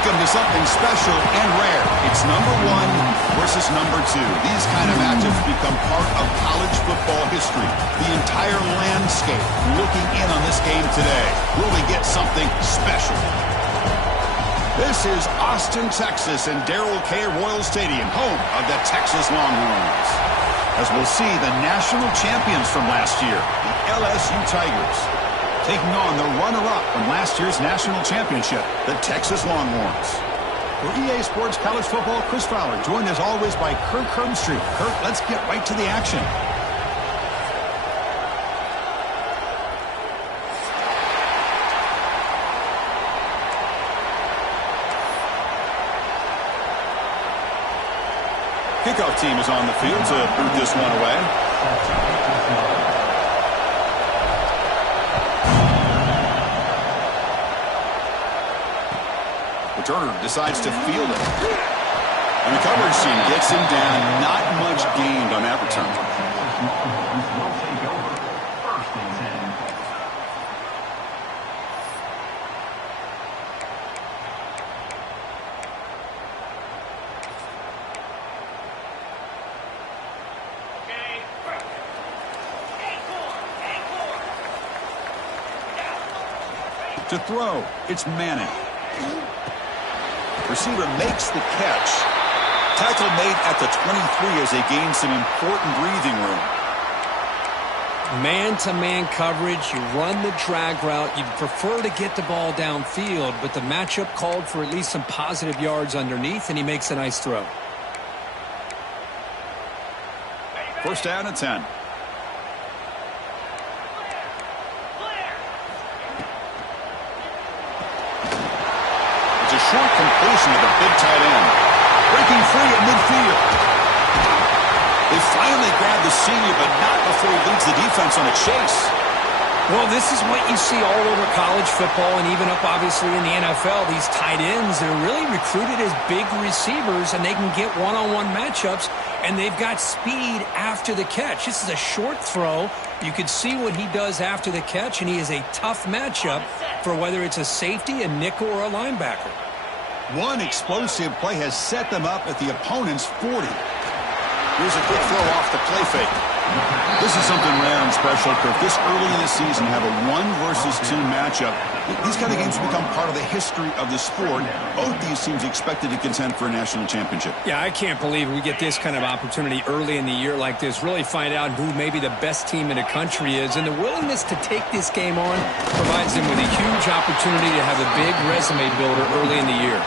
welcome to something special and rare. It's number 1 versus number 2. These kind of matchups become part of college football history. The entire landscape looking in on this game today. Will we get something special? This is Austin, Texas, and Darrell K. Royal Stadium, home of the Texas Longhorns. As we'll see, the national champions from last year, the LSU Tigers, taking on the runner-up from last year's national championship, the Texas Longhorns. For EA Sports College Football, Chris Fowler, joined as always by Kirk Herbstreit. Kirk, let's get right to the action. Kickoff team is on the field to boot this one away. Returner decides to field it. And the coverage team gets him down. Not much gained on that return. To throw, it's Manning. Receiver makes the catch. Tackle made at the 23 as they gain some important breathing room. Man-to-man coverage, you run the drag route. You'd prefer to get the ball downfield, but the matchup called for at least some positive yards underneath, and he makes a nice throw. First down and 10. Short completion of the big tight end. Breaking free at midfield. They finally grab the senior, but not before he leads the defense on a chase. Well, this is what you see all over college football and even up, obviously, in the NFL. These tight ends, they're really recruited as big receivers, and they can get one-on-one matchups, and they've got speed after the catch. This is a short throw. You can see what he does after the catch, and he is a tough matchup for whether it's a safety, a nickel, or a linebacker. One explosive play has set them up at the opponent's 40. Here's a quick throw off the play fake. This is something rare and special, Kirk. This early in the season, have a 1 versus 2 matchup. These kind of games become part of the history of the sport. Both these teams expected to contend for a national championship. Yeah, I can't believe we get this kind of opportunity early in the year like this. Really find out who maybe the best team in the country is. And the willingness to take this game on provides them with a huge opportunity to have a big resume builder early in the year.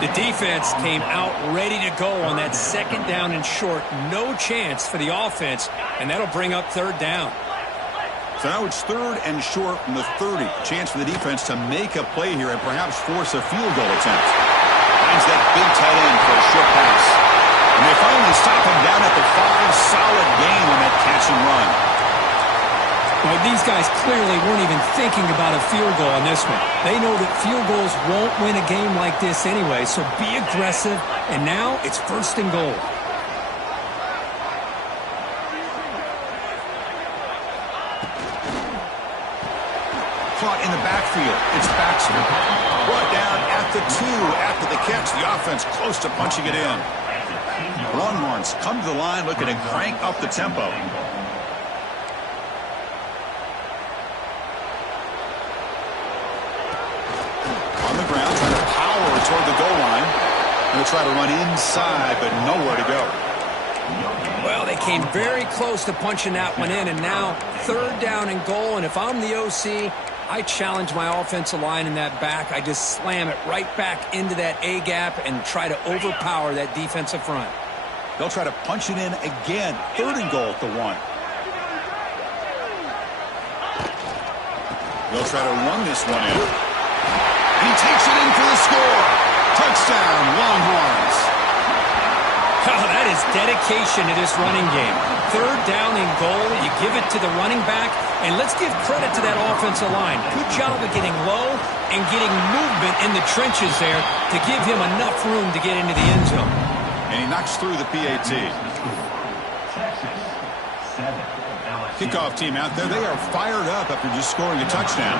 The defense came out ready to go on that second down and short. No chance for the offense, and that'll bring up third down. So now it's third and short from the 30. Chance for the defense to make a play here and perhaps force a field goal attempt. Finds that big tight end for a short pass. And they finally stop him down at the 5. Solid gain on that catch and run. Well, these guys clearly weren't even thinking about a field goal on this one. They know that field goals won't win a game like this anyway, so be aggressive, and now it's first and goal. Caught in the backfield. It's Baxter. Brought down at the 2 after the catch. The offense close to punching it in. Longhorns come to the line looking to crank up the tempo. Toward the goal line. Going to try to run inside, but nowhere to go. Well, they came very close to punching that one in, and now third down and goal. And if I'm the OC, I challenge my offensive line in that back. I just slam it right back into that A gap and try to overpower that defensive front. They'll try to punch it in again. Third and goal at the 1. They'll try to run this one in. He takes it in for the score. Touchdown, Longhorns. Oh, that is dedication to this running game. Third down and goal, you give it to the running back, and let's give credit to that offensive line. Good job of getting low and getting movement in the trenches there to give him enough room to get into the end zone. And he knocks through the PAT. Kickoff team out there, they are fired up after just scoring a touchdown.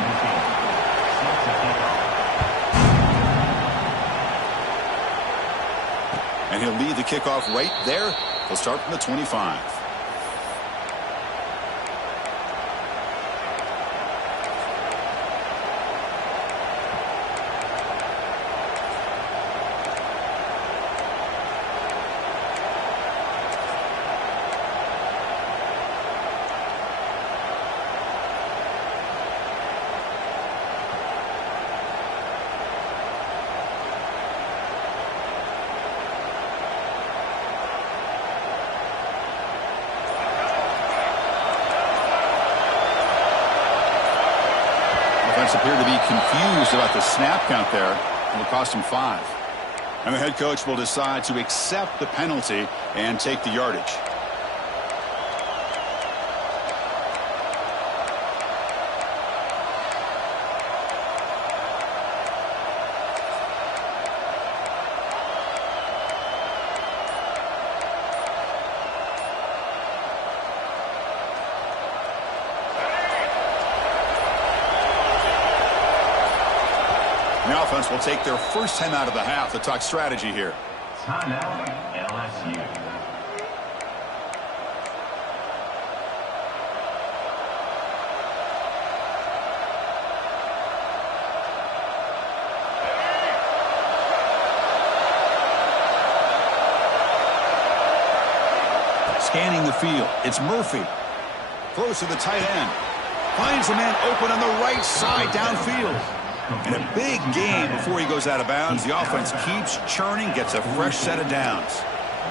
And he'll lead the kickoff right there. He'll start from the 25. Appear to be confused about the snap count there. It will cost him 5. And the head coach will decide to accept the penalty and take the yardage. The offense will take their first time out of the half to talk strategy here. Timeout, LSU. Scanning the field. It's Murphy. Throws to the tight end. Finds a man open on the right side downfield. And a big gain before he goes out of bounds. The offense keeps churning, gets a fresh set of downs.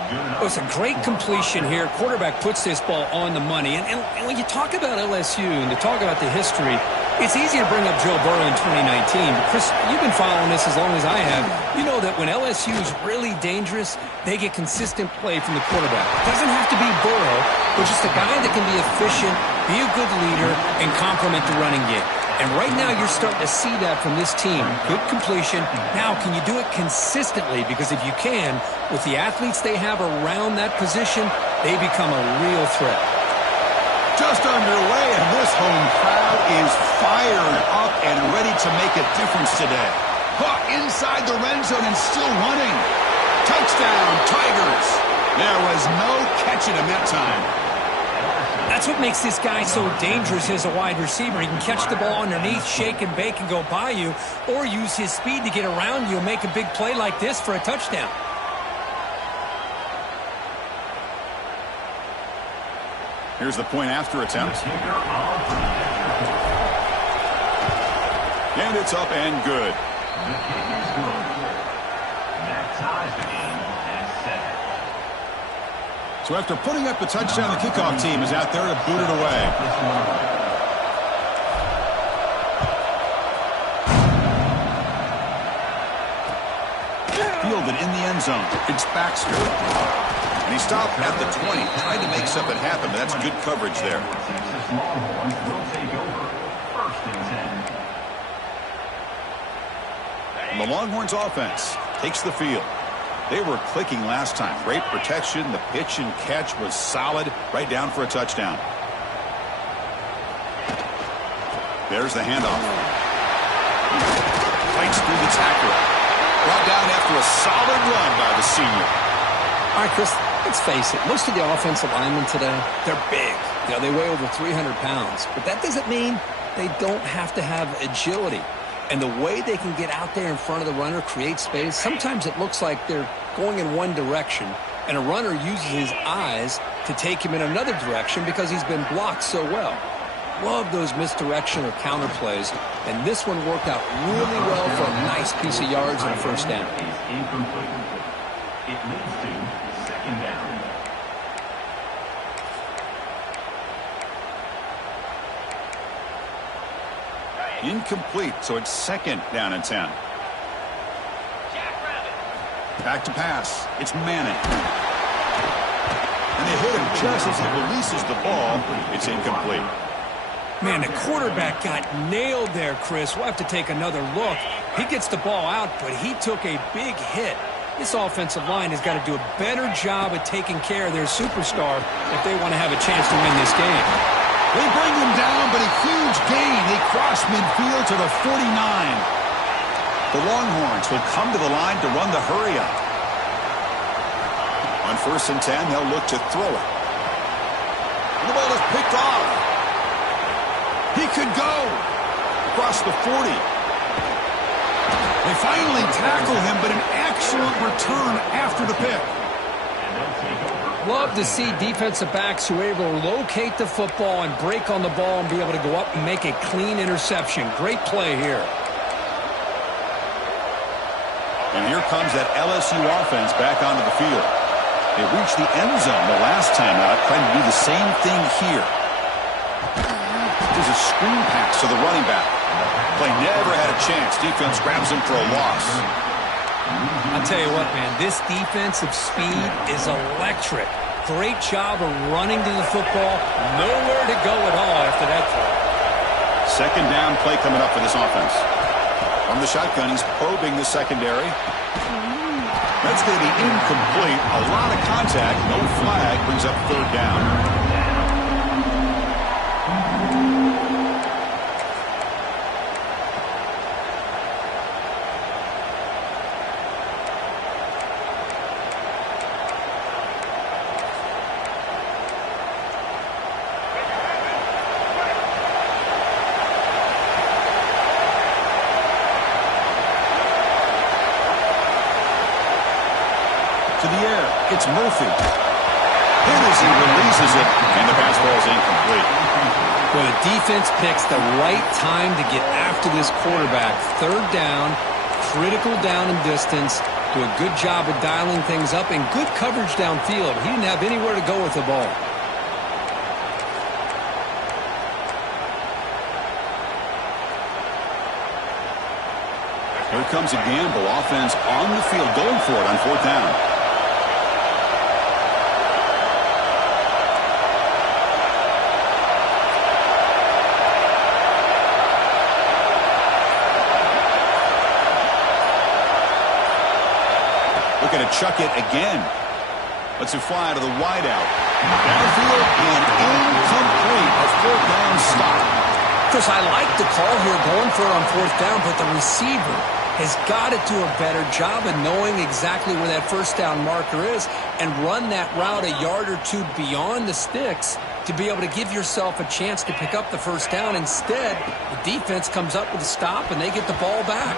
It was a great completion here. Quarterback puts this ball on the money. And when you talk about LSU and to talk about the history, it's easy to bring up Joe Burrow in 2019. But Chris, you've been following this as long as I have. You know that when LSU is really dangerous, they get consistent play from the quarterback. It doesn't have to be Burrow, but just a guy that can be efficient, be a good leader, and complement the running game. And right now, you're starting to see that from this team. Good completion. Now, can you do it consistently? Because if you can, with the athletes they have around that position, they become a real threat. Just underway, and this home crowd is fired up and ready to make a difference today. Caught inside the red zone and still running. Touchdown, Tigers. There was no catching him that time. That's what makes this guy so dangerous as a wide receiver. He can catch the ball underneath, shake and bake and go by you, or use his speed to get around you and make a big play like this for a touchdown. Here's the point after attempt. And it's up and good. So after putting up the touchdown, the kickoff team is out there to boot it away. Fielded in the end zone. It's Baxter. And he stopped at the 20, trying to make something happen, but that's good coverage there. The Longhorns offense takes the field. They were clicking last time. Great protection. The pitch and catch was solid. Right down for a touchdown. There's the handoff. Fights through the tackle. Brought down after a solid run by the senior. All right, Chris, let's face it. Most of the offensive linemen today, they're big. You know, they weigh over 300 pounds. But that doesn't mean they don't have to have agility. And the way they can get out there in front of the runner, create space, sometimes it looks like they're going in one direction, and a runner uses his eyes to take him in another direction because he's been blocked so well. Love those misdirection or counter plays, and this one worked out really well for a nice piece of yards and a first down. It leads to second down. Incomplete, so it's second down and 10. Back to pass. It's Manning. And they hit him just as he releases the ball. It's incomplete. Man, the quarterback got nailed there, Chris. We'll have to take another look. He gets the ball out, but he took a big hit. This offensive line has got to do a better job of taking care of their superstar if they want to have a chance to win this game. They bring him down, but a huge gain. They cross midfield to the 49. The Longhorns will come to the line to run the hurry-up. On 1st and 10, they'll look to throw it. And the ball is picked off. He could go across the 40. They finally tackle him, but an excellent return after the pick. Love to see defensive backs who are able to locate the football and break on the ball and be able to go up and make a clean interception. Great play here. And here comes that LSU offense back onto the field. They reached the end zone the last time out, trying to do the same thing here. There's a screen pass to the running back. Play never had a chance. Defense grabs him for a loss. I'll tell you what, man, this defensive speed is electric. Great job of running to the football. Nowhere to go at all after that play. Second down play coming up for this offense. From the shotgun, he's probing the secondary. That's going to be incomplete. A lot of contact. No flag. Brings up third down. To the air, it's Murphy. And as he releases it, and the pass ball is incomplete. Well, the defense picks the right time to get after this quarterback. Third down, critical down and distance. Do a good job of dialing things up and good coverage downfield. He didn't have anywhere to go with the ball. Here comes a gamble. Offense on the field, going for it on 4th down. Looking to chuck it again. Lets it fly to the wideout. Downfield and incomplete. A 4th down stop. Chris, I like the call here going for it on 4th down, but the receiver has got to do a better job of knowing exactly where that 1st down marker is and run that route a yard or two beyond the sticks to be able to give yourself a chance to pick up the 1st down. Instead, the defense comes up with a stop and they get the ball back.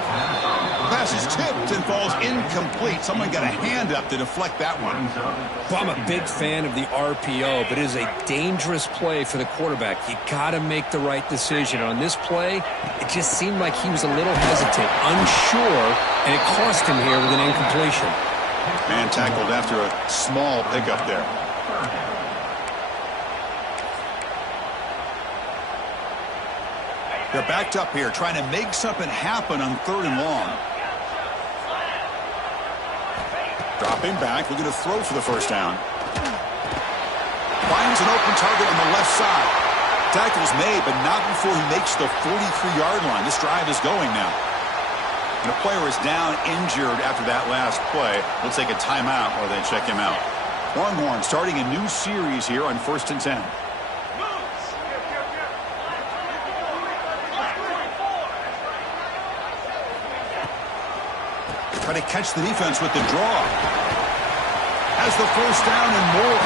Pass is tipped and falls incomplete. Someone got a hand up to deflect that one. Well, I'm a big fan of the RPO, but it is a dangerous play for the quarterback. You got to make the right decision. On this play, it just seemed like he was a little hesitant, unsure, and it cost him here with an incompletion. Man tackled after a small pickup there. They're backed up here, trying to make something happen on 3rd and long. Dropping back, looking to throw for the 1st down. Finds an open target on the left side. Tackle's made, but not before he makes the 43-yard line. This drive is going now. And the player is down, injured after that last play. We'll take a timeout while they check him out. Longhorn starting a new series here on 1st and 10. Try to catch the defense with the draw. Has the 1st down and more.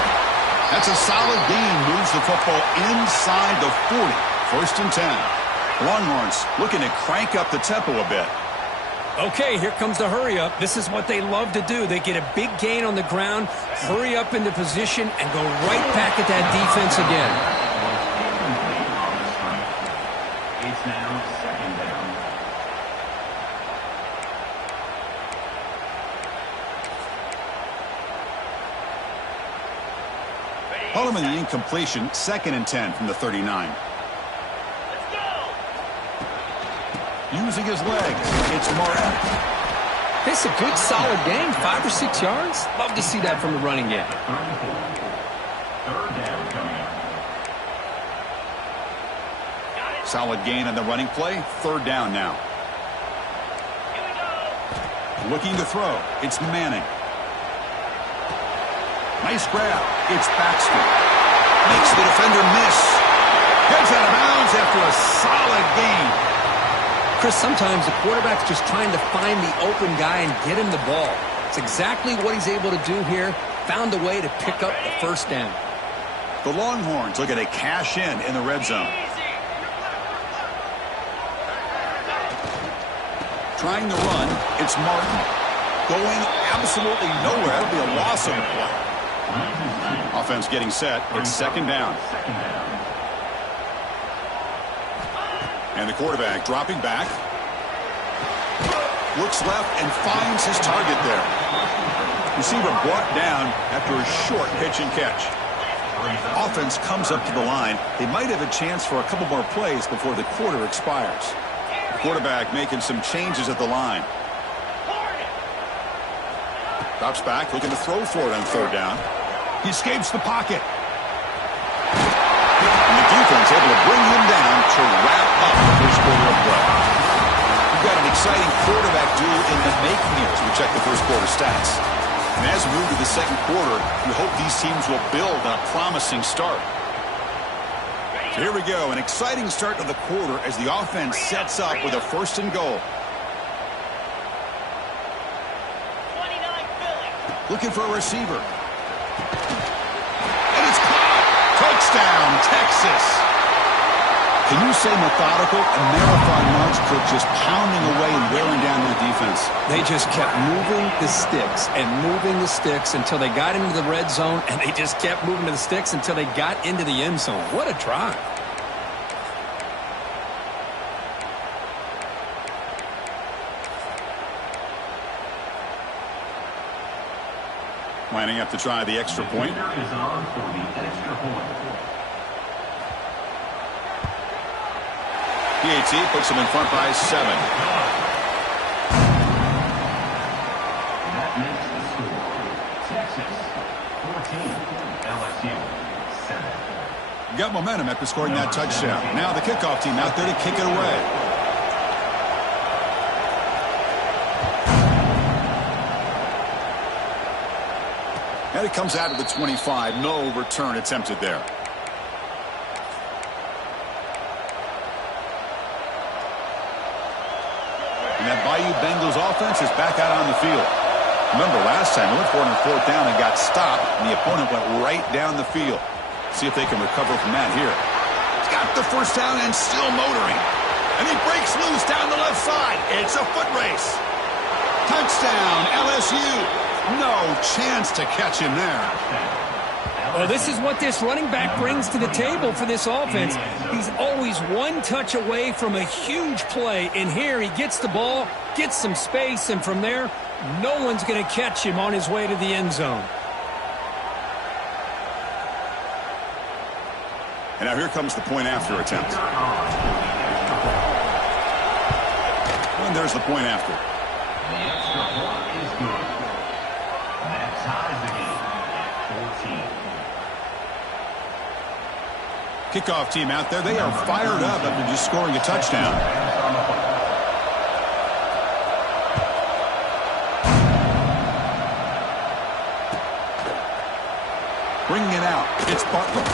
That's a solid gain. Moves the football inside the 40. 1st and 10. Longhorns looking to crank up the tempo a bit. Okay, here comes the hurry up. This is what they love to do. They get a big gain on the ground, hurry up into position, and go right back at that defense again. It's now 2nd down. Following the incompletion, 2nd and 10 from the 39. Using his legs, it's Moret. It's a good, solid game, 5 or 6 yards. Love to see that from the running game. 3rd down coming up. Solid gain on the running play. 3rd down now. Looking to throw. It's Manning. Nice grab. It's Baxter. Makes the defender miss. Gets out of bounds after a solid gain. Chris, sometimes the quarterback's just trying to find the open guy and get him the ball. It's exactly what he's able to do here. found a way to pick up the first down. The Longhorns looking to cash in the red zone. Trying to run, it's Martin. Going absolutely nowhere. It'll be a loss of the play. Offense getting set. It's second down. And the quarterback dropping back. Looks left and finds his target there. Receiver brought down after a short pitch and catch. Offense comes up to the line. They might have a chance for a couple more plays before the quarter expires. The quarterback making some changes at the line. Drops back, looking to throw for it on third down. He escapes the pocket. And the defense able to bring him down to wrap up the first quarter of play. We've got an exciting quarterback duel in the making here as we check the first quarter stats. And as we move to the second quarter, we hope these teams will build on a promising start. So here we go, an exciting start to the quarter as the offense sets up with a first and goal. Looking for a receiver. And it's caught. Touchdown, Texas. Can you say methodical? A marathon march, Cook, just pounding away and wearing down their defense. They just kept moving the sticks and moving the sticks until they got into the red zone, and they just kept moving to the sticks until they got into the end zone. What a drive. Lining up to try the extra point. PAT puts them in front by 7. That makes the score. Texas 14, LSU 7. Got momentum after scoring that touchdown. Now the kickoff team out there to kick it away. And it comes out of the 25. No return attempted there. And that Bayou Bengals offense is back out on the field. Remember last time, they went for it on fourth down and got stopped, and the opponent went right down the field. See if they can recover from that here. He's got the first down and still motoring. And he breaks loose down the left side. It's a foot race. Touchdown, LSU. No chance to catch him there. Well, this is what this running back brings to the table for this offense. He's always one touch away from a huge play. And here he gets the ball, gets some space, and from there, no one's going to catch him on his way to the end zone. And now here comes the point after attempt. And there's the point after. The extra point is good. That ties the game at 14. Kickoff team out there. They are fired up after just scoring a touchdown. Bringing it out. It's Butler.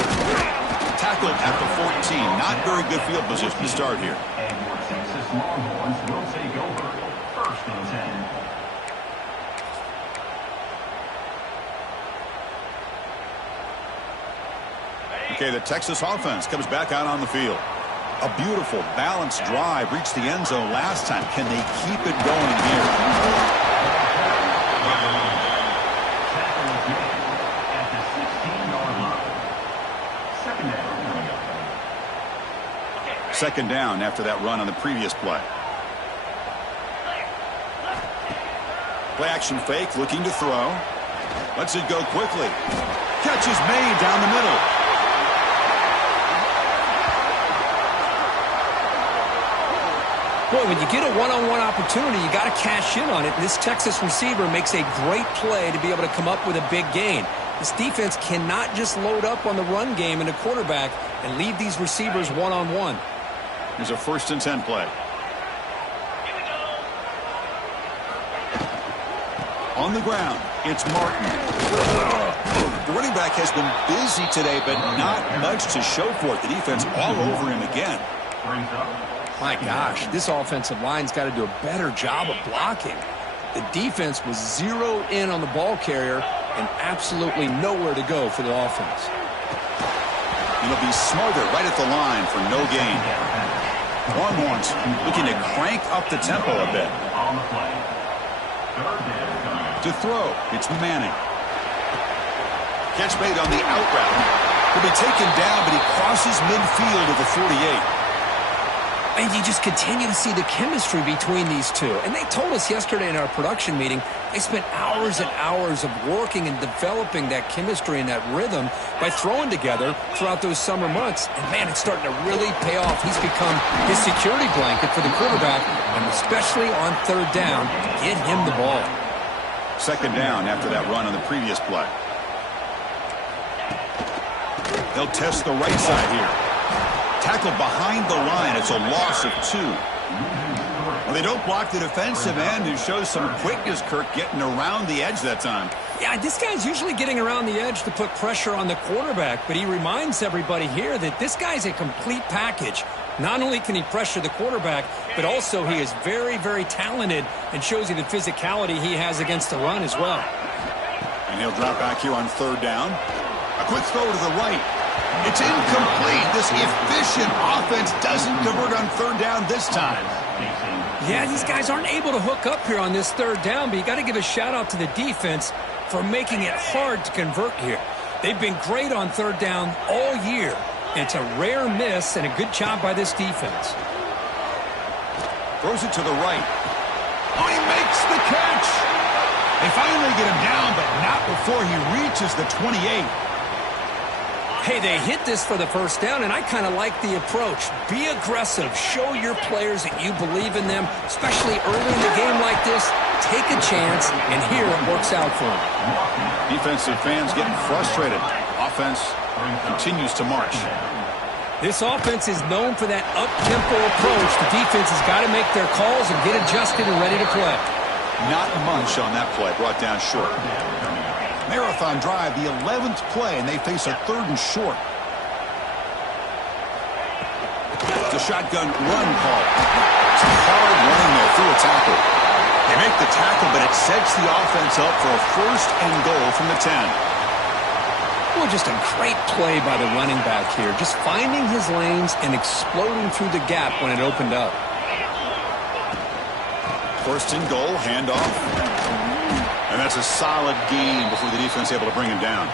Tackled at the 14. Not very good field position to start here. And your Texas Longhorns will take over. First and 10. Okay, the Texas offense comes back out on the field. A beautiful, balanced drive reached the end zone last time. Can they keep it going here? At the 16-yard line. Second down after that run on the previous play. Play action fake, looking to throw. Lets it go quickly. Catch is made down the middle. Boy, when you get a one-on-one opportunity, you got to cash in on it. And this Texas receiver makes a great play to be able to come up with a big gain. This defense cannot just load up on the run game and the quarterback and leave these receivers one-on-one. Here's a first and 10 play. On the ground, it's Martin. The running back has been busy today, but not much to show for it. The defense all over him again. My gosh, this offensive line's got to do a better job of blocking. The defense was zeroed in on the ball carrier, and absolutely nowhere to go for the offense. It'll be smothered right at the line for no gain. Longhorns looking to crank up the tempo a bit. To throw, it's Manning. Catch made on the out route. He'll be taken down, but he crosses midfield at the 48. And you just continue to see the chemistry between these two. And they told us yesterday in our production meeting, they spent hours and hours of working and developing that chemistry and that rhythm by throwing together throughout those summer months. And, man, it's starting to really pay off. He's become his security blanket for the quarterback, and especially on third down, get him the ball. Second down after that run on the previous play. They'll test the right side here. Tackled behind the line. It's a loss of 2. Well, they don't block the defensive end, who shows some quickness, Kirk, getting around the edge that time. Yeah, this guy's usually getting around the edge to put pressure on the quarterback, but he reminds everybody here that this guy's a complete package. Not only can he pressure the quarterback, but also he is very, very talented and shows you the physicality he has against the run as well. And he'll drop back here on third down. A quick throw to the right. It's incomplete. This efficient offense doesn't convert on third down this time. Yeah, these guys aren't able to hook up here on this third down, but you got to give a shout-out to the defense for making it hard to convert here. They've been great on third down all year. It's a rare miss and a good job by this defense. Throws it to the right. Oh, he makes the catch. They finally get him down, but not before he reaches the 28. Hey, they hit this for the first down, and I kind of like the approach. Be aggressive. Show your players that you believe in them, especially early in the game like this. Take a chance, and here it works out for them. Defensive fans getting frustrated. Offense continues to march. This offense is known for that up-tempo approach. The defense has got to make their calls and get adjusted and ready to play. Not much on that play, brought down short. Marathon drive, the 11th play, and they face a third and short. The shotgun run call. Some hard running there through a tackle. They make the tackle, but it sets the offense up for a first and goal from the 10. Well, just a great play by the running back here. Just finding his lanes and exploding through the gap when it opened up. First and goal, handoff. And that's a solid gain before the defense able to bring him down.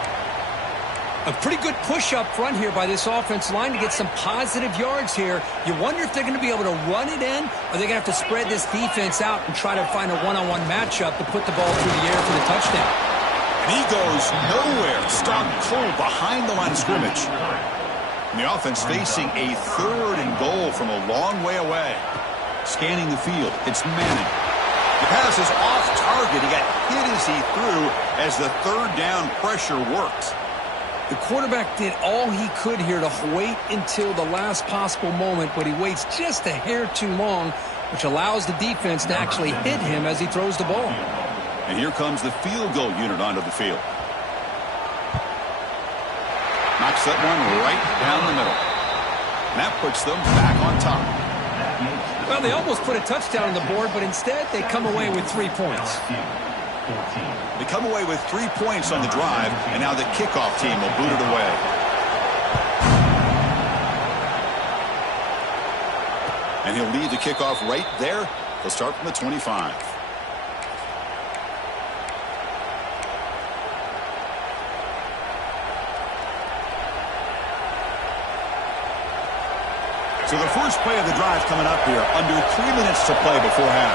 A pretty good push up front here by this offense line to get some positive yards here. You wonder if they're going to be able to run it in, or they're going to have to spread this defense out and try to find a one-on-one matchup to put the ball through the air for the touchdown. And he goes nowhere. Stopped cold behind the line of scrimmage. And the offense facing a third and goal from a long way away. Scanning the field, it's Manning. The pass is off target. He got hit as he threw as the third down pressure worked. The quarterback did all he could here to wait until the last possible moment, but he waits just a hair too long, which allows the defense to actually hit him as he throws the ball. And here comes the field goal unit onto the field. Knocks that one right down the middle. And that puts them back on top. Well, they almost put a touchdown on the board, but instead they come away with 3 points. They come away with 3 points on the drive, and now the kickoff team will boot it away. And he'll lead the kickoff right there. They'll start from the 25. So the first play of the drive coming up here, under 3 minutes to play before half.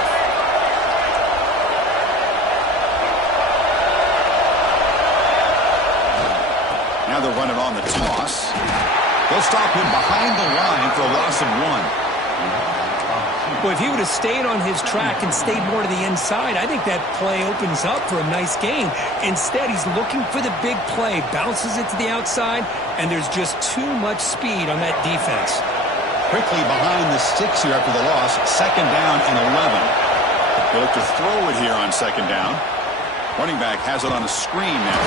Now they're running on the toss. They'll stop him behind the line for a loss of 1. Well, if he would have stayed on his track and stayed more to the inside, I think that play opens up for a nice gain. Instead, he's looking for the big play, bounces it to the outside, and there's just too much speed on that defense. Quickly behind the sticks here after the loss. Second down and 11. They look to throw it here on second down. Running back has it on a screen now.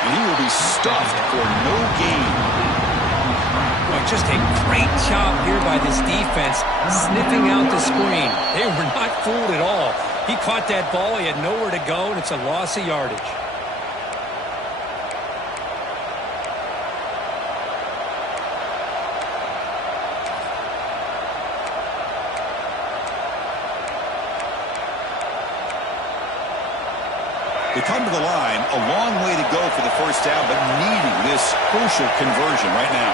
And he will be stuffed for no gain. Well, just a great job here by this defense, sniffing out the screen. They were not fooled at all. He caught that ball. He had nowhere to go, and it's a loss of yardage. They come to the line, a long way to go for the first down, but needing this crucial conversion right now.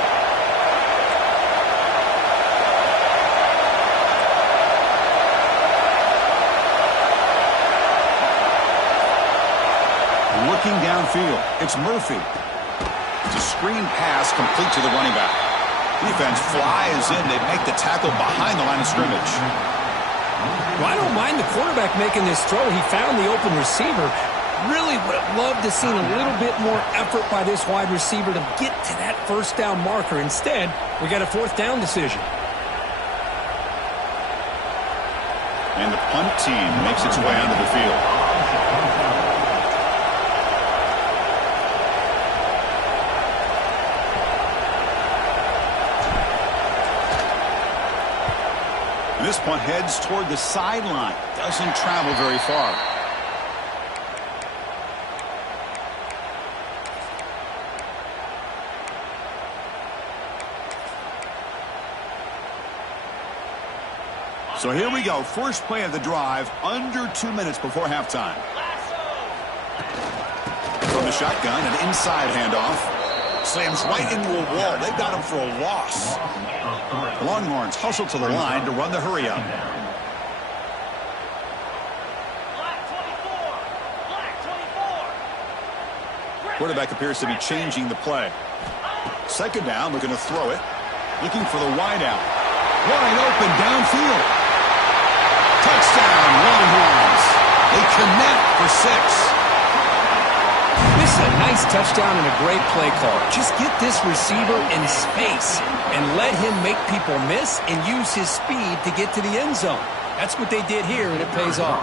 Looking downfield, it's Murphy. It's a screen pass complete to the running back. Defense flies in. They make the tackle behind the line of scrimmage. Well, I don't mind the quarterback making this throw. He found the open receiver. Really would have loved to seen a little bit more effort by this wide receiver to get to that first down marker. Instead, we got a fourth down decision. And the punt team makes its way onto the field. And this punt heads toward the sideline. Doesn't travel very far. So here we go. First play of the drive, under 2 minutes before halftime. From the shotgun, an inside handoff. Slams right into a wall. They've got him for a loss. The Longhorns hustle to the line to run the hurry up. Quarterback appears to be changing the play. Second down, looking to throw it. Looking for the wide out. Wide open downfield. Touchdown, Longhorns. They connect for 6. This is a nice touchdown and a great play call. Just get this receiver in space and let him make people miss and use his speed to get to the end zone. That's what they did here, and it pays off.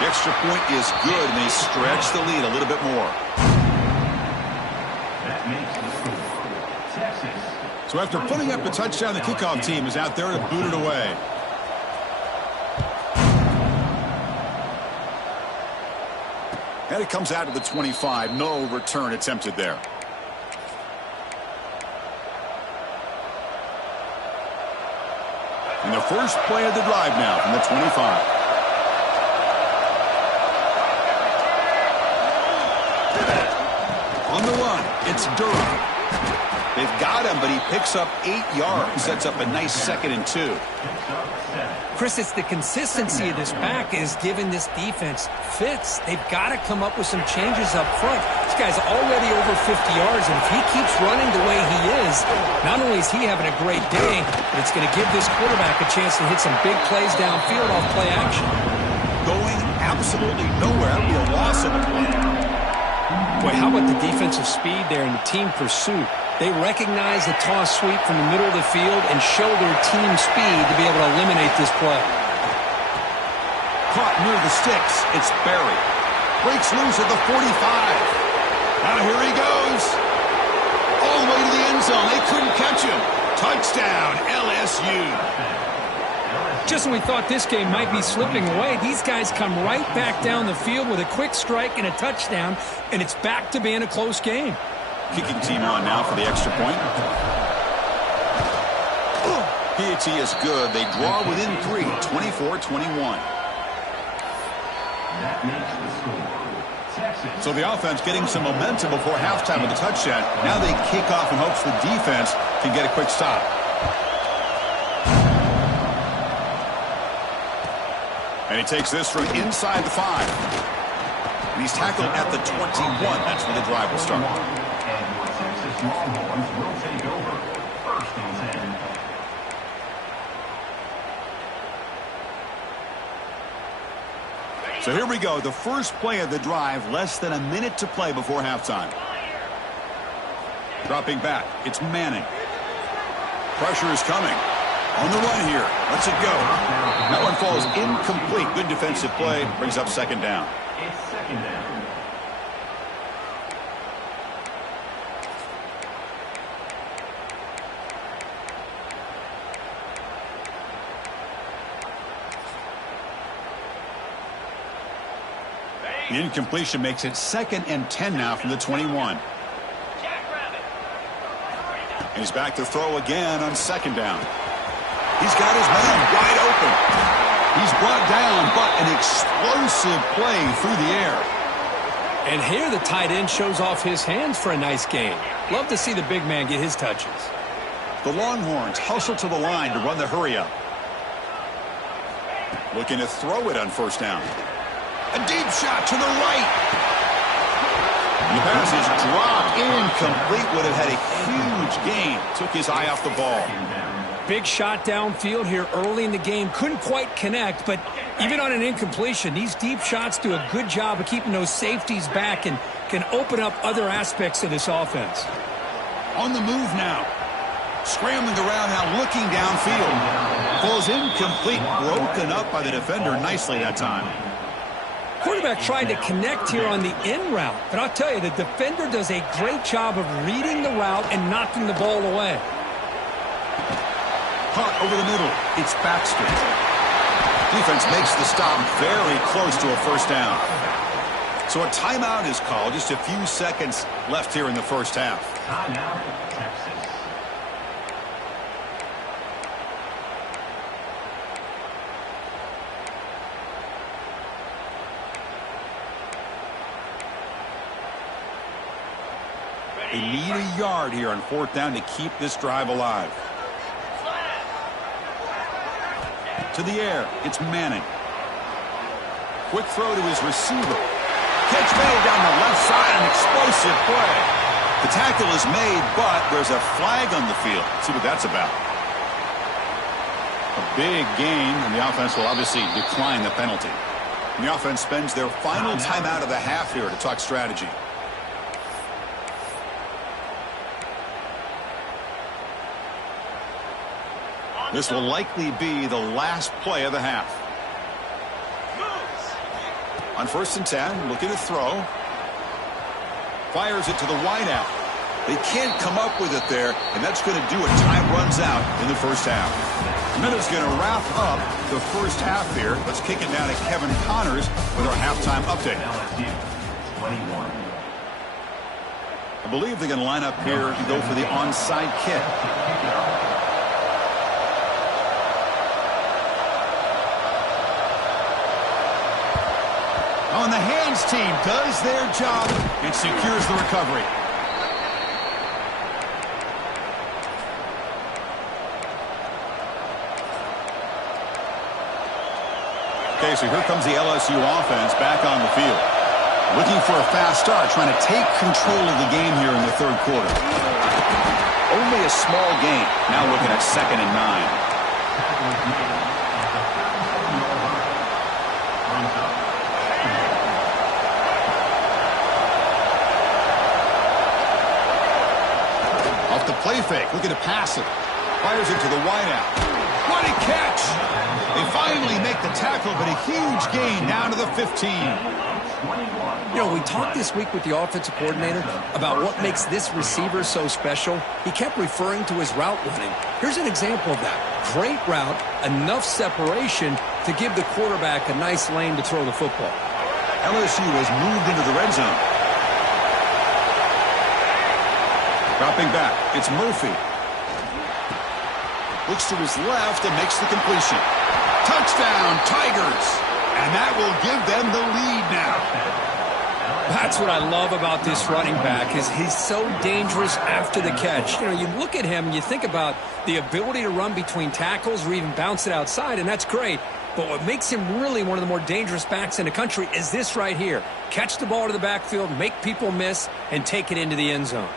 The extra point is good, and they stretch the lead a little bit more. That makes the score Texas. So after putting up the touchdown, the kickoff team is out there to boot it away. And it comes out to the 25. No return attempted there. And the first play of the drive now from the 25. On the run, it's Durham. They've got him, but he picks up 8 yards. Sets up a nice 2nd and 2. Chris, it's the consistency of this back is giving this defense fits. They've got to come up with some changes up front. This guy's already over 50 yards, and if he keeps running the way he is, not only is he having a great day, but it's going to give this quarterback a chance to hit some big plays downfield off play action. Going absolutely nowhere. That would be a loss of a play. Boy, how about the defensive speed there and the team pursuit? They recognize the toss sweep from the middle of the field and show their team speed to be able to eliminate this play. Caught near the sticks. It's Barry. Breaks loose at the 45. Now here he goes. All the way to the end zone. They couldn't catch him. Touchdown, LSU. Just when we thought this game might be slipping away, these guys come right back down the field with a quick strike and a touchdown, and it's back to being a close game. Kicking team on now for the extra point. PAT is good. They draw within 3, 24-21. That makes the score Texas. So the offense getting some momentum before halftime with the touchdown. Now they kick off in hopes the defense can get a quick stop. And he takes this from inside the 5. And he's tackled at the 21. That's where the drive will start. And the Texas Longhorns will take over. 1st and 10. So here we go. The first play of the drive. Less than a minute to play before halftime. Dropping back. It's Manning. Pressure is coming. On the run here. Lets it go. That one falls incomplete. Good defensive play. Brings up 2nd down. It's 2nd down. The incompletion makes it 2nd and 10 now from the 21. And he's back to throw again on 2nd down. He's got his man wide open. He's brought down, but an explosive play through the air. And here the tight end shows off his hands for a nice gain. Love to see the big man get his touches. The Longhorns hustle to the line to run the hurry up. Looking to throw it on first down. A deep shot to the right. The pass is dropped incomplete. Would have had a huge gain. Took his eye off the ball. Big shot downfield here early in the game. Couldn't quite connect, but even on an incompletion, these deep shots do a good job of keeping those safeties back and can open up other aspects of this offense. On the move now. Scrambling around now, looking downfield. Falls incomplete, broken up by the defender nicely that time. Quarterback tried to connect here on the in route, but I'll tell you, the defender does a great job of reading the route and knocking the ball away. Punt over the middle. It's Baxter. Defense makes the stop very close to a first down. So a timeout is called. Just a few seconds left here in the first half. Timeout, Texas. They need a yard here on fourth down to keep this drive alive. To the air, it's Manning. Quick throw to his receiver. Catch made down the left side, an explosive play. The tackle is made, but there's a flag on the field. Let's see what that's about. A big gain, and the offense will obviously decline the penalty. And the offense spends their final timeout of the half here to talk strategy. This will likely be the last play of the half. On first and 10, looking to throw. Fires it to the wideout. They can't come up with it there, and that's going to do it. Time runs out in the first half. And then it's going to wrap up the first half here. Let's kick it down to Kevin Connors with our halftime update. I believe they're going to line up here and go for the onside kick. On the hands team does their job and secures the recovery. Okay, so here comes the LSU offense back on the field. Looking for a fast start, trying to take control of the game here in the third quarter. Only a small gain. Now looking at 2nd and 9. The play fake, looking to pass it. Fires it to the wideout. What a catch! They finally make the tackle, but a huge gain down to the 15. You know, we talked this week with the offensive coordinator about what makes this receiver so special. He kept referring to his route running. Here's an example of that. Great route, enough separation to give the quarterback a nice lane to throw the football. LSU has moved into the red zone. Dropping back, it's Murphy. Looks to his left and makes the completion. Touchdown, Tigers! And that will give them the lead now. That's what I love about this running back is he's so dangerous after the catch. You know, you look at him and you think about the ability to run between tackles or even bounce it outside, and that's great. But what makes him really one of the more dangerous backs in the country is this right here. Catch the ball to the backfield, make people miss, and take it into the end zone.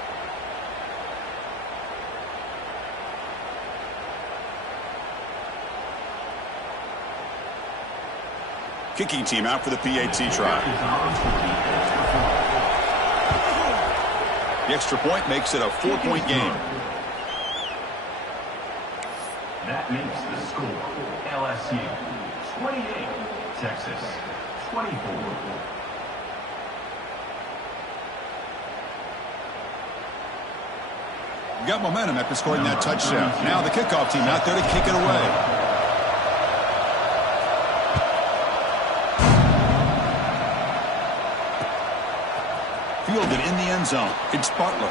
Kicking team out for the PAT try. The extra point makes it a 4-point game. That makes the score LSU 28, Texas 24. Got momentum after scoring that touchdown. Now the kickoff team out there to kick it away. Fielded in the end zone. It's Butler.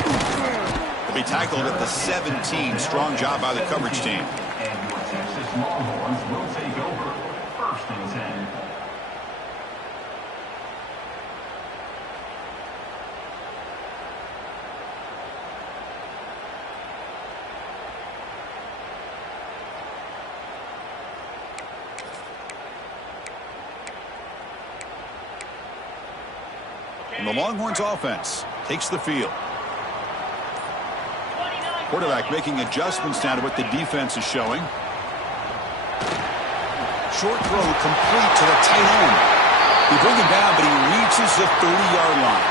He'll be tackled at the 17. Strong job by the coverage team. And your Texas Longhorns will take over. First And the Longhorns offense takes the field. Quarterback making adjustments now to what the defense is showing. Short throw complete to the tight end. He bring him down, but he reaches the 30-yard line.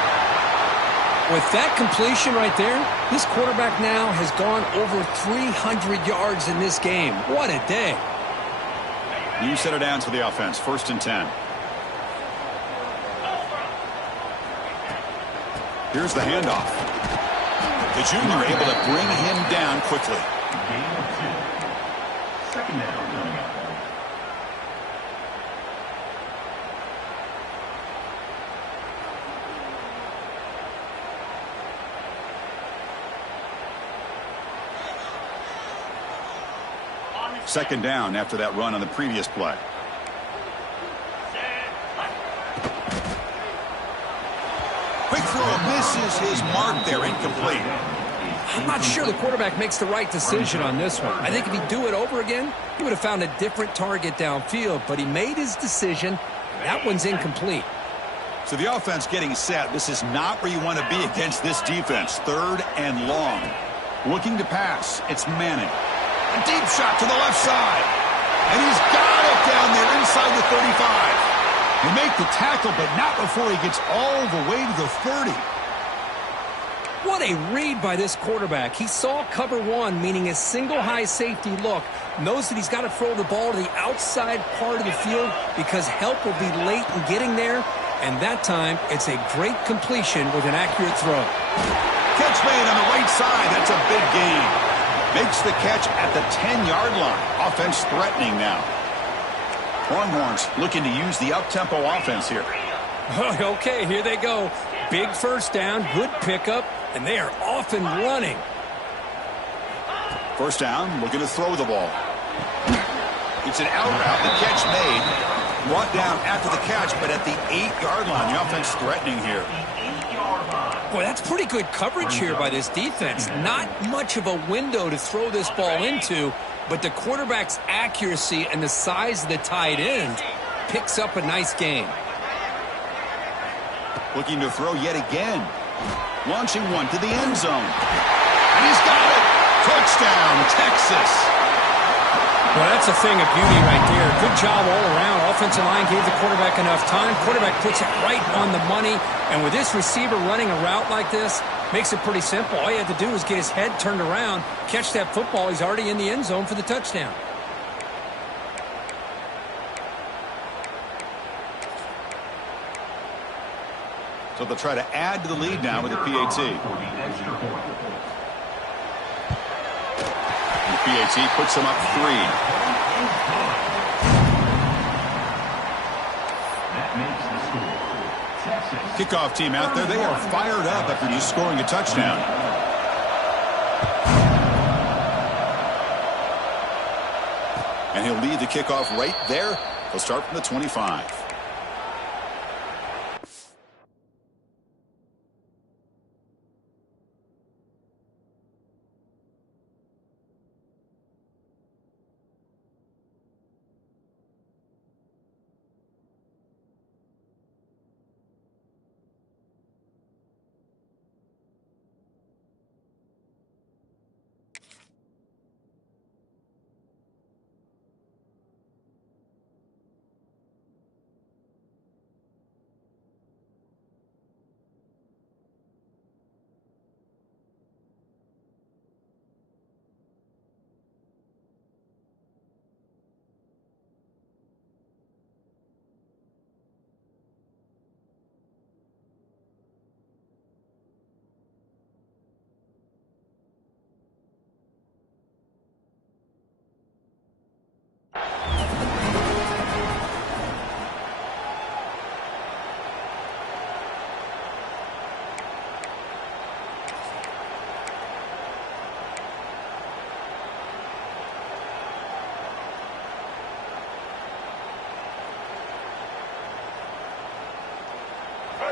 With that completion right there, this quarterback now has gone over 300 yards in this game. What a day. You set it down to the offense. 1st and 10. Here's the handoff. The junior able to bring him down quickly. Gain of 2. 2nd down coming up. Second down after that run on the previous play. Quick throw misses his mark there, incomplete. I'm not sure the quarterback makes the right decision on this one. I think if he'd do it over again, he would have found a different target downfield, but he made his decision. That one's incomplete. So the offense getting set. This is not where you want to be against this defense. 3rd and long. Looking to pass. It's Manning. A deep shot to the left side. And he's got it down there inside the 35. They make the tackle, but not before he gets all the way to the 30. What a read by this quarterback. He saw cover 1, meaning a single high safety look. Knows that he's got to throw the ball to the outside part of the field because help will be late in getting there. And that time, it's a great completion with an accurate throw. Catch made on the right side. That's a big gain. Makes the catch at the 10-yard line. Offense threatening now. Longhorns looking to use the up-tempo offense here. Okay, here they go. Big 1st down, good pickup, and they are off and running. 1st down, looking to throw the ball. It's an out route. The catch made. Brought down after the catch, but at the 8-yard line. The offense threatening here. Boy, that's pretty good coverage here by this defense. Not much of a window to throw this ball into, but the quarterback's accuracy and the size of the tight end picks up a nice gain. Looking to throw yet again. Launching one to the end zone. And he's got it. Touchdown, Texas. Well, that's a thing of beauty right there. Good job all around. Offensive line gave the quarterback enough time. Quarterback puts it right on the money. And with this receiver running a route like this, makes it pretty simple. All you have to do is get his head turned around, catch that football. He's already in the end zone for the touchdown. So they'll try to add to the lead now with the PAT. And the PAT puts them up 3. Kickoff team out there. They are fired up after just scoring a touchdown. And he'll lead the kickoff right there. He'll start from the 25.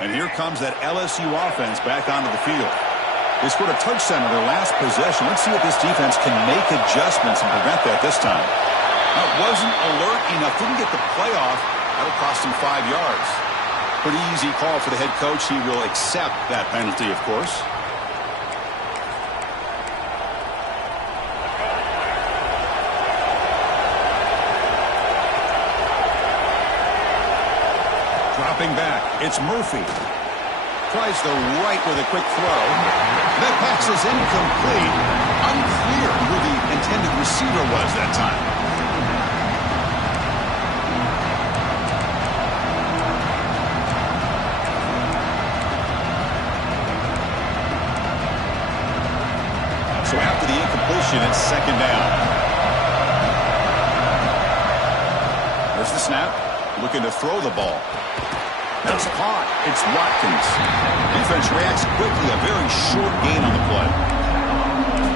And here comes that LSU offense back onto the field. They scored a touchdown on their last possession. Let's see if this defense can make adjustments and prevent that this time. That wasn't alert enough. Didn't get the playoff. That'll cost them 5 yards. Pretty easy call for the head coach. He will accept that penalty, of course. Dropping back, it's Murphy. Tries the right with a quick throw. That pass is incomplete. Unclear who the intended receiver was that time. So after the incompletion, it's second down. There's the snap. Looking to throw the ball. That's caught. It's Watkins. Defense reacts quickly. A very short gain on the play.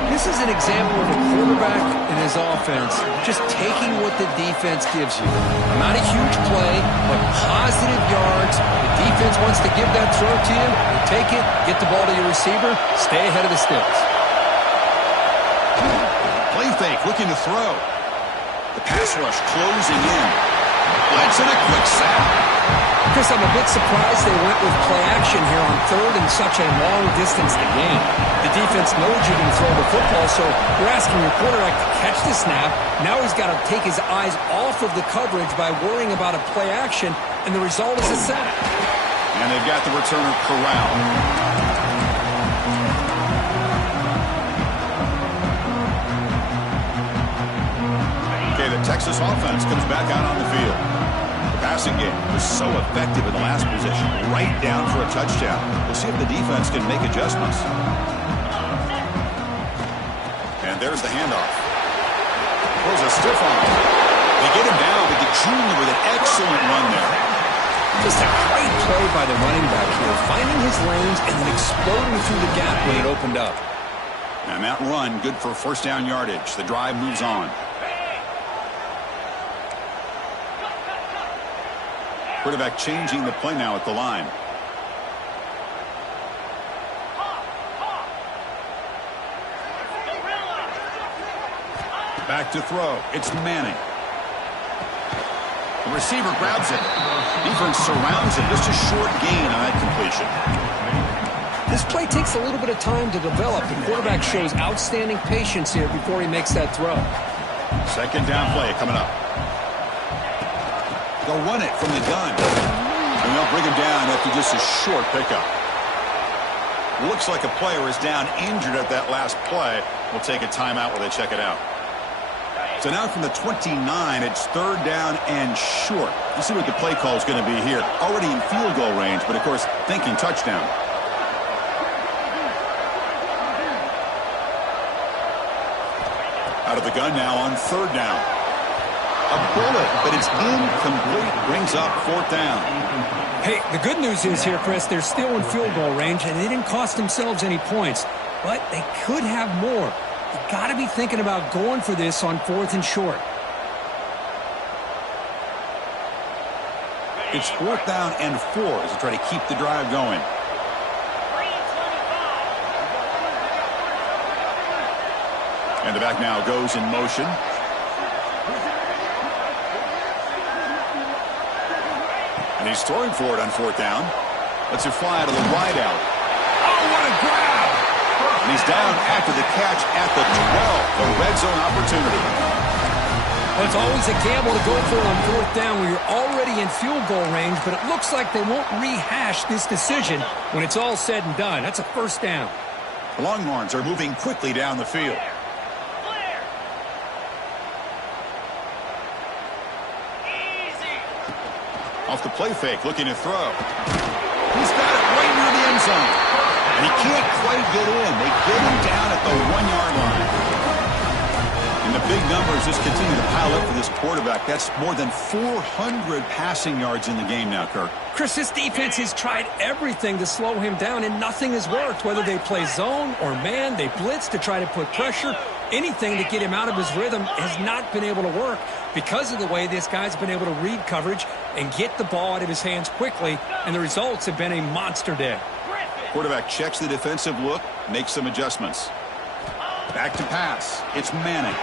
This is an example of a quarterback and his offense just taking what the defense gives you. Not a huge play, but positive yards. The defense wants to give that throw to you. You take it, get the ball to your receiver, stay ahead of the sticks. Play fake, looking to throw. The pass rush closing in. Blitz and a quick sack. Chris, I'm a bit surprised they went with play action here on third and such a long distance to gain. The defense knows you can throw the football, so you're asking your quarterback to catch the snap. Now he's got to take his eyes off of the coverage by worrying about a play action, and the result is a sack. And they've got the returner corralled. The Texas offense comes back out on the field. The passing game was so effective in the last position, right down for a touchdown. We'll see if the defense can make adjustments. And there's the handoff. Throws a stiff arm. They get him down, but the junior with an excellent run there. Just a great play by the running back here, finding his lanes and then exploding through the gap when it opened up. And that run, good for first down yardage. The drive moves on. Quarterback changing the play now at the line. Back to throw. It's Manning. The receiver grabs it. Defense surrounds him. Just a short gain on that completion. This play takes a little bit of time to develop. The quarterback shows outstanding patience here before he makes that throw. Second down play coming up. They'll run it from the gun. And they'll bring him down after just a short pickup. Looks like a player is down injured at that last play. We'll take a timeout while they check it out. So now from the 29, it's third down and short. Let's see what the play call is going to be here. Already in field goal range, but of course thinking touchdown. Out of the gun now on third down. A bullet, but it's incomplete. Brings up fourth down. Hey, the good news is here, Chris, they're still in field goal range, and they didn't cost themselves any points. But they could have more. You got to be thinking about going for this on fourth and short. It's fourth down and 4 as they try to keep the drive going. And the back now goes in motion. And he's throwing for it on fourth down. Lets it fly out of the wide out. Oh, what a grab! And he's down after the catch at the 12. A red zone opportunity. Well, it's always a gamble to go for it on fourth down when you're already in field goal range, but it looks like they won't rehash this decision when it's all said and done. That's a first down. The Longhorns are moving quickly down the field. Off the play fake, looking to throw. He's got it right near the end zone. And he can't quite get in. They get him down at the 1-yard line. And the big numbers just continue to pile up for this quarterback. That's more than 400 passing yards in the game now, Kirk. Chris, this defense has tried everything to slow him down, and nothing has worked. Whether they play zone or man, they blitz to try to put pressure. Anything to get him out of his rhythm has not been able to work because of the way this guy's been able to read coverage and get the ball out of his hands quickly, and the results have been a monster day. Quarterback checks the defensive look, makes some adjustments. Back to pass. It's Manning.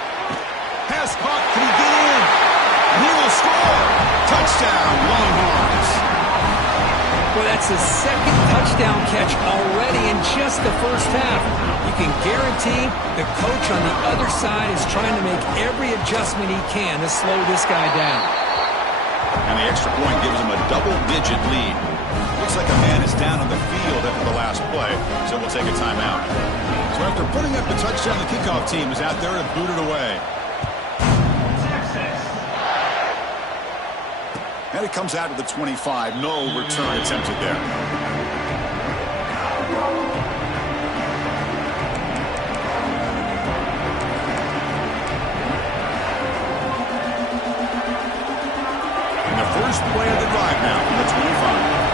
Pass caught. Can he get in? And he will score. Touchdown, Longhorns. That's a second touchdown catch already in just the first half. You can guarantee the coach on the other side is trying to make every adjustment he can to slow this guy down. And the extra point gives him a double-digit lead. Looks like a man is down on the field after the last play, so we'll take a timeout. So after putting up the touchdown, the kickoff team is out there to boot it away. And it comes out to the 25. No return attempted there. And the first play of the drive now from the 25.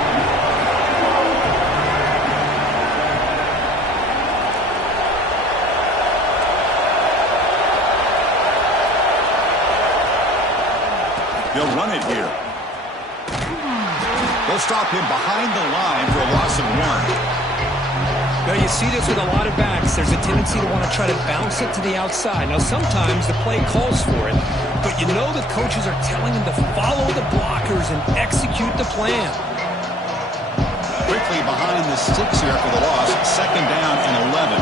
They'll run it here. They'll stop him behind the line for a loss of 1. Now, you see this with a lot of backs. There's a tendency to want to try to bounce it to the outside. Now, sometimes the play calls for it, but you know the coaches are telling him to follow the blockers and execute the plan. Quickly behind the sticks here for the loss. Second down and 11.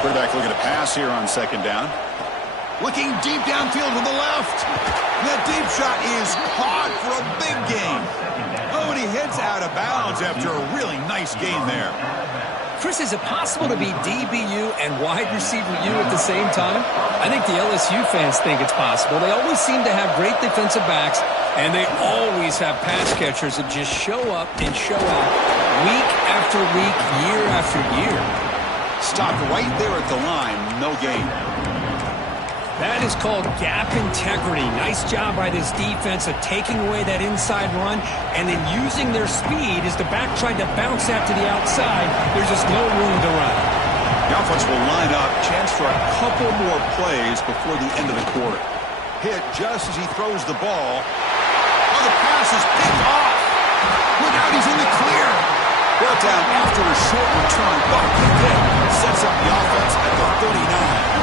Quarterback looking to pass here on second down. Looking deep downfield to the left. That deep shot is caught for a big gain. Oh, and he heads out of bounds after a really nice gain there. Chris, is it possible to be DBU and wide receiver U at the same time? I think the LSU fans think it's possible. They always seem to have great defensive backs, and they always have pass catchers that just show up and show out week after week, year after year. Stopped right there at the line. No gain. That is called gap integrity. Nice job by this defense of taking away that inside run and then using their speed as the back tried to bounce that to the outside. There's just no room to run. The offense will line up. Chance for a couple more plays before the end of the quarter. Hit just as he throws the ball. Oh, the pass is picked off. Look out, he's in the clear. Brought down after a short return. But the hit sets up the offense at the 39.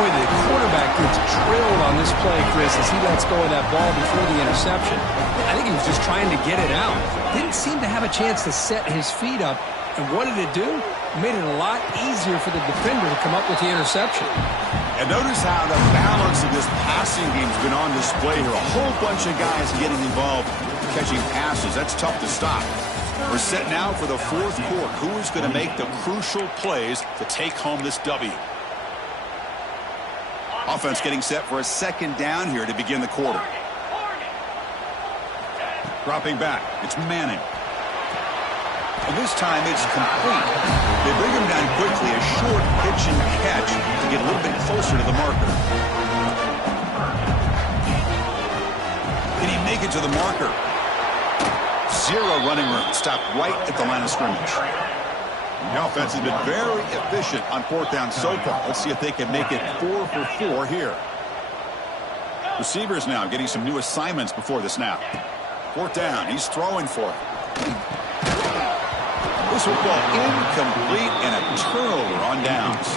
Boy, the quarterback gets drilled on this play, Chris, as he lets go of that ball before the interception. I think he was just trying to get it out. Didn't seem to have a chance to set his feet up. And what did it do? It made it a lot easier for the defender to come up with the interception. And notice how the balance of this passing game has been on display here. A whole bunch of guys getting involved catching passes. That's tough to stop. We're set now for the fourth quarter. Who is going to make the crucial plays to take home this W? Offense getting set for a second down here to begin the quarter. Dropping back. It's Manning. And this time it's complete. They bring him down quickly. A short pitch and catch to get a little bit closer to the marker. Can he make it to the marker? Zero running room. Stopped right at the line of scrimmage. The offense has been very efficient on fourth down so far. Let's see if they can make it 4 for 4 here. Receivers now getting some new assignments before the snap. Fourth down. He's throwing for it. This will go incomplete and a turnover on downs.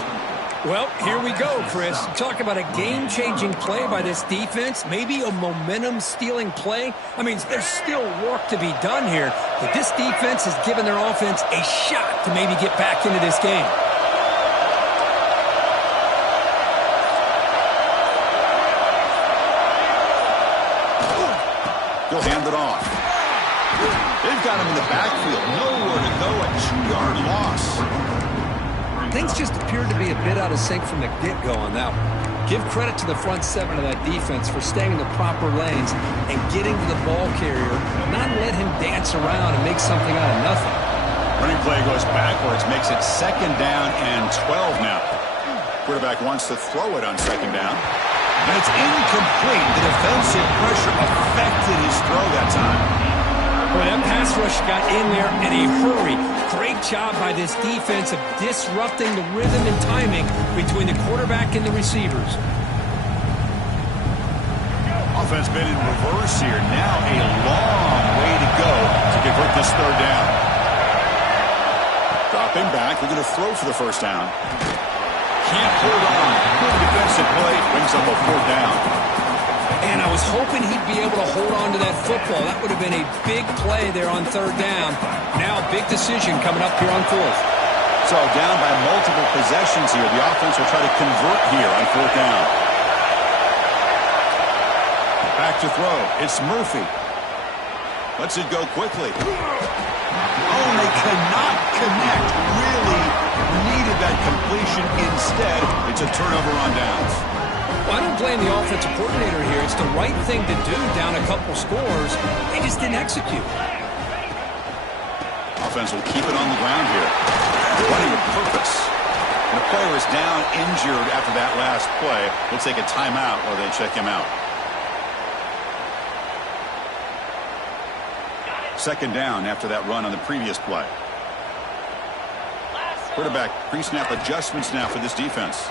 Well, here we go, Chris. Talk about a game-changing play by this defense. Maybe a momentum-stealing play. I mean, there's still work to be done here, but this defense has given their offense a shot to maybe get back into this game. He'll hand it off. They've got him in the backfield. Nowhere to go. A 2-yard loss. Things just appeared to be a bit out of sync from the get-go on that one. Give credit to the front seven of that defense for staying in the proper lanes and getting to the ball carrier, not let him dance around and make something out of nothing. Running play goes backwards, makes it second down and 12 now. Quarterback wants to throw it on second down. And it's incomplete. The defensive pressure affected his throw that time. Boy, that pass rush got in there in a hurry. Great job by this defense of disrupting the rhythm and timing between the quarterback and the receivers. Offense been in reverse here. Now a long way to go to convert this third down. Dropping back. We're going to throw for the first down. Can't hold on. Good defensive play. Brings up a fourth down. And I was hoping he'd be able to hold on to that football. That would have been a big play there on third down. Now a big decision coming up here on fourth. So down by multiple possessions here. The offense will try to convert here on fourth down. Back to throw. It's Murphy. Lets it go quickly. Oh, and they cannot connect. Really needed that completion. Instead, it's a turnover on downs. Well, I don't blame the offensive coordinator here. It's the right thing to do down a couple scores. They just didn't execute. Offense will keep it on the ground here. Running with purpose. And the player is down injured after that last play. We'll take a timeout while they check him out. Second down after that run on the previous play. Quarterback pre-snap adjustments now for this defense.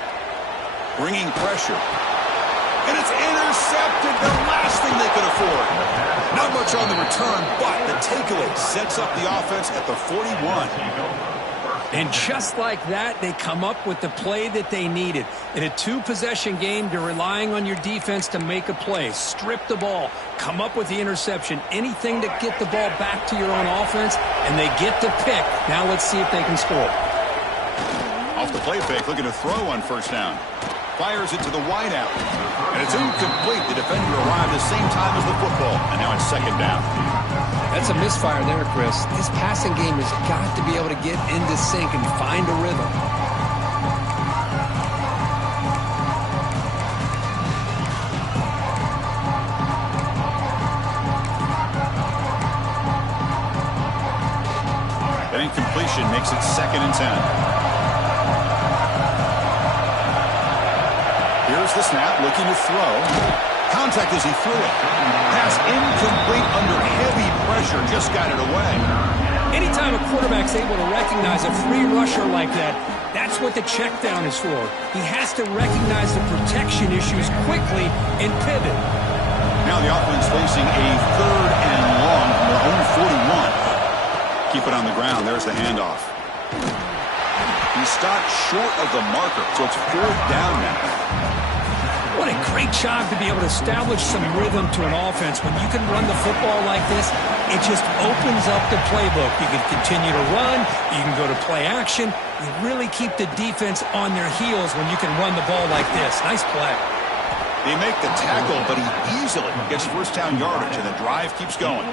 Bringing pressure. And it's intercepted. The last thing they could afford. Not much on the return, but the takeaway sets up the offense at the 41. And just like that, they come up with the play that they needed. In a two-possession game, you're relying on your defense to make a play. Strip the ball. Come up with the interception. Anything to get the ball back to your own offense, and they get to pick. Now let's see if they can score. Off the play fake, looking to throw on first down. Fires it to the wideout. And it's incomplete. The defender arrived the same time as the football. And now it's second down. That's a misfire there, Chris. This passing game has got to be able to get into sync and find a rhythm. That incompletion makes it 2nd and 10. Here's the snap, looking to throw. Contact as he threw it. Pass incomplete under heavy pressure. Just got it away. Anytime a quarterback's able to recognize a free rusher like that, that's what the check down is for. He has to recognize the protection issues quickly and pivot. Now the offense facing a 3rd and long from their own 41. Keep it on the ground. There's the handoff. He stopped short of the marker, so it's 4th down now. What a great job to be able to establish some rhythm to an offense. When you can run the football like this, it just opens up the playbook. You can continue to run. You can go to play action. You really keep the defense on their heels when you can run the ball like this. Nice play. They make the tackle, but he easily gets first down yardage, and the drive keeps going.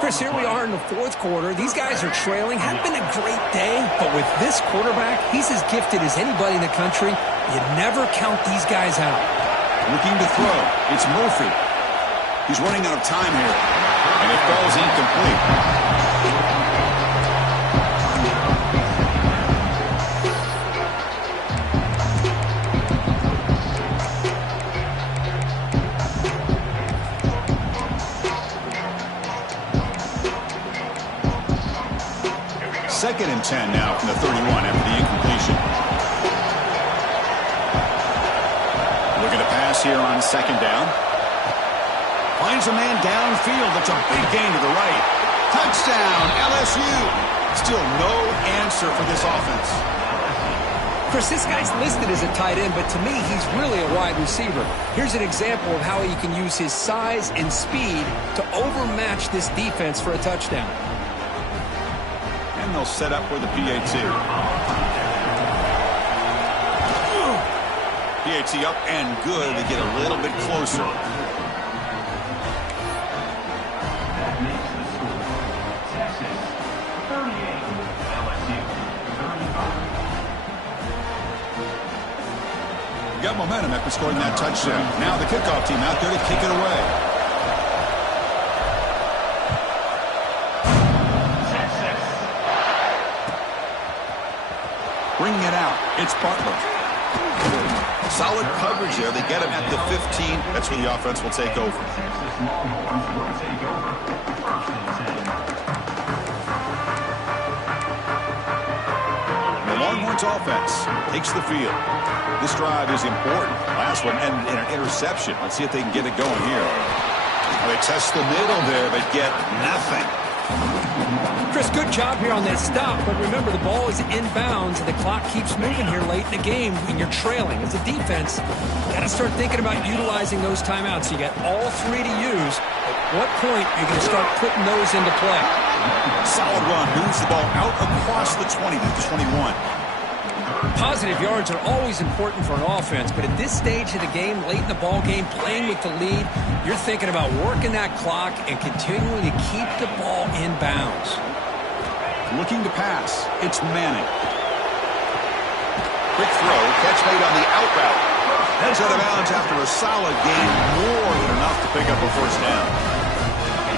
Chris, here we are in the 4th quarter. These guys are trailing. Hadn't been a great day, but with this quarterback, he's as gifted as anybody in the country. You never count these guys out. Looking to throw. It's Murphy. He's running out of time here, and it falls incomplete. Second and 10 now from the 31 after the incompletion. Looking to pass here on second down. Finds a man downfield. That's a big gain to the right. Touchdown, LSU. Still no answer for this offense. Chris, this guy's listed as a tight end, but to me, he's really a wide receiver. Here's an example of how he can use his size and speed to overmatch this defense for a touchdown. And they'll set up for the PAT. PAT up and good. They get a little bit closer. That makes the score Texas 38, LSU 35. Got momentum after scoring that touchdown. Now the kickoff team out there to kick it away. Bringing it out, it's Butler. Solid coverage there. They get him at the 15. That's where the offense will take over. Texas Longhorns will take over 1st and 10. The Longhorns offense takes the field. This drive is important. Last one ended in an interception. Let's see if they can get it going here. Well, they test the middle there, but get nothing. Chris, good job here on that stop, but remember the ball is inbounds and the clock keeps moving here late in the game when you're trailing. As a defense, you got to start thinking about utilizing those timeouts. You got all three to use. At what point are you going to start putting those into play? Solid run, moves the ball out across the 20 to 21. Positive yards are always important for an offense, but at this stage of the game, late in the ball game, playing with the lead, you're thinking about working that clock and continuing to keep the ball in bounds. Looking to pass. It's Manning. Quick throw. Catch made on the out route. Heads out of bounds after a solid gain. More than enough to pick up a first down.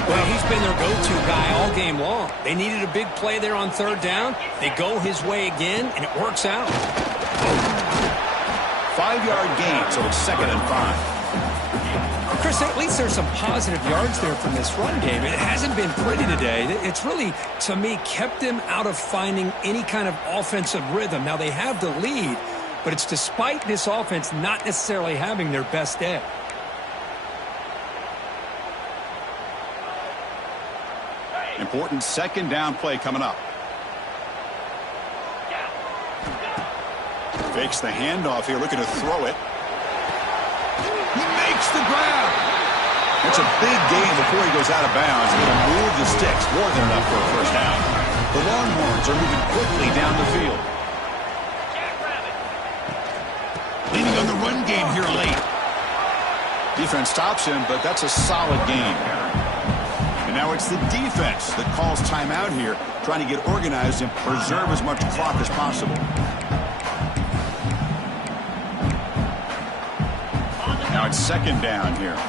Well, he's been their go-to guy all game long. They needed a big play there on third down. They go his way again, and it works out. 5-yard gain, so it's 2nd and 5. Chris, at least there's some positive yards there from this run game. It hasn't been pretty today. It's really, to me, kept them out of finding any kind of offensive rhythm. Now, they have the lead, but it's despite this offense not necessarily having their best day. Important 2nd down play coming up. Fakes the handoff here, looking to throw it. He makes the grab. It's a big gain before he goes out of bounds. He'll move the sticks, more than enough for a first down. The Longhorns are moving quickly down the field. Leaning on the run game here late. Defense stops him, but that's a solid gain. Now it's the defense that calls timeout here, trying to get organized and preserve as much clock as possible. Now it's 2nd down here.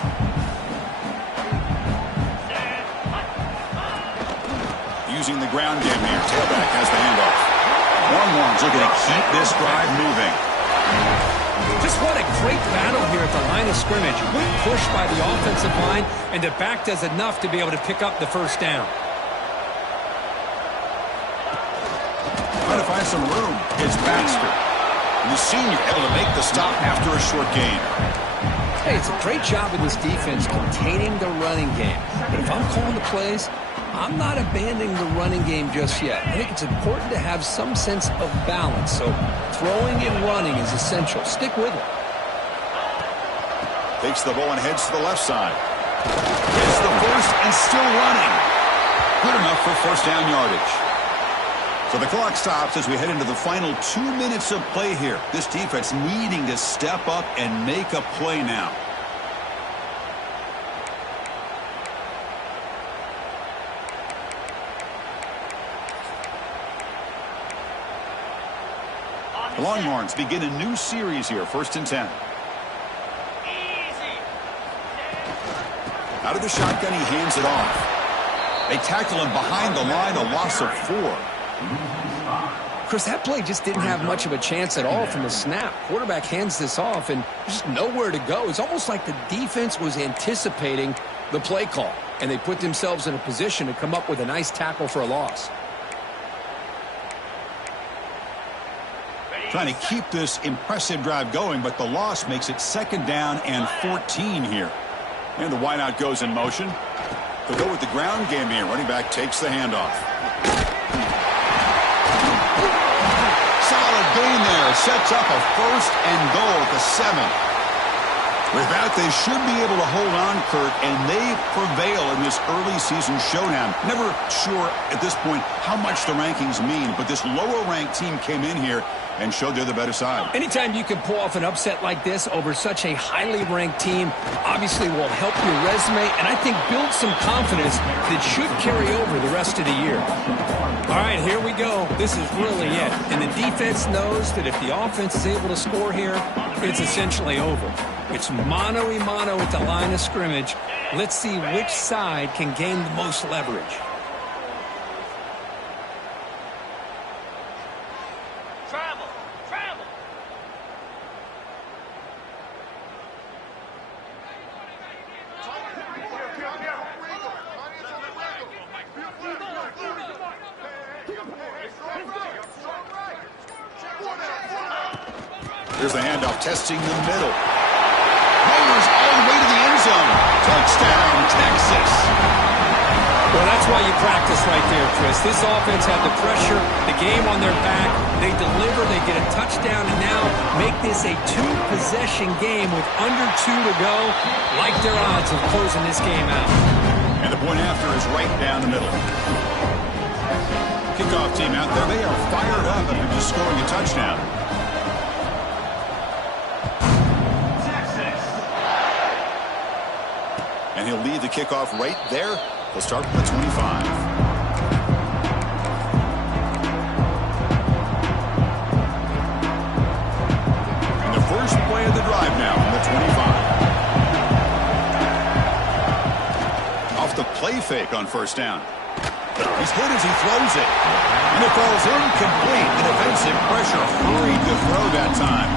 Using the ground game here. Tailback has the handoff. Longhorns are going to keep this drive moving. Just what a great battle here at the line of scrimmage. Good push by the offensive line, and the back does enough to be able to pick up the first down. Trying to find some room. It's Baxter. And the senior able to make the stop after a short gain. Hey, it's a great job of this defense containing the running game. But if I'm calling the plays, I'm not abandoning the running game just yet. I think it's important to have some sense of balance. So throwing and running is essential. Stick with it. Takes the ball and heads to the left side. It's the first and still running. Good enough for first down yardage. So the clock stops as we head into the final 2 minutes of play here. This defense needing to step up and make a play now. The Longhorns begin a new series here, 1st and 10. Out of the shotgun, he hands it off. They tackle him behind the line, a loss of 4. Chris, that play just didn't have much of a chance at all from the snap. Quarterback hands this off, and there's just nowhere to go. It's almost like the defense was anticipating the play call, and they put themselves in a position to come up with a nice tackle for a loss. Trying to keep this impressive drive going, but the loss makes it 2nd down and 14 here. And the wideout goes in motion. They'll go with the ground game here. Running back takes the handoff. Solid gain there. Sets up a 1st and goal at the 7. With that, they should be able to hold on, Kurt, and they prevail in this early season showdown. Never sure at this point how much the rankings mean, but this lower-ranked team came in here and showed they're the better side. Anytime you can pull off an upset like this over such a highly ranked team, obviously will help your resume, and I think build some confidence that should carry over the rest of the year. All right, here we go. This is really it. And the defense knows that if the offense is able to score here, it's essentially over. It's mano-a-mano at the line of scrimmage. Let's see which side can gain the most leverage. Here's the handoff, testing the middle. Motors all the way to the end zone. Touchdown, Texas. Well, that's why you practice right there, Chris. This offense had the pressure, the game on their back. They deliver, they get a touchdown, and now make this a two-possession game with under 2 to go. Like their odds of closing this game out. And the point after is right down the middle. Kickoff team out there. They are fired up after just scoring a touchdown. And he'll lead the kickoff right there. He'll start from the 25. And the first play of the drive now from the 25. Off the play fake on first down. He's hit as he throws it. And it falls incomplete. The defensive pressure hurried to throw that time.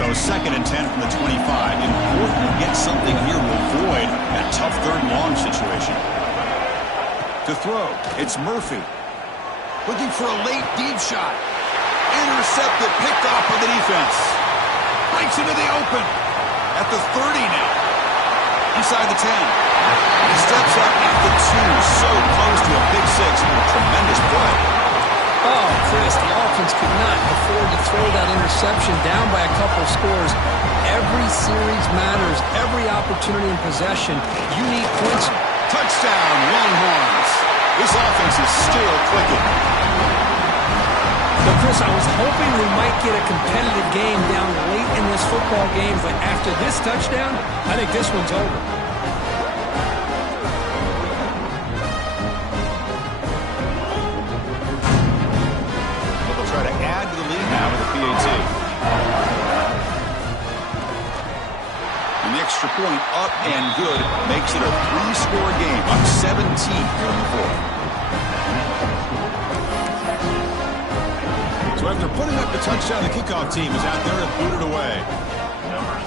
So 2nd and 10 from the 25. Important to get something here to avoid that tough 3rd and long situation. To throw, it's Murphy. Looking for a late deep shot. Intercepted, picked off by the defense. Breaks into the open. At the 30 now. Inside the 10. He steps up at the 2. So close to a big 6. A tremendous play. Oh, Chris, the offense could not afford to throw that interception down by a couple scores. Every series matters. Every opportunity in possession. You need points. Touchdown, Longhorns. This offense is still clicking. But, Chris, I was hoping we might get a competitive game down late in this football game, but after this touchdown, I think this one's over. Try to add to the lead now with a PAT. And the extra point up and good makes it a 3-score game, up 17 here in the 4th. So after putting up the touchdown, the kickoff team is out there and booted away. Number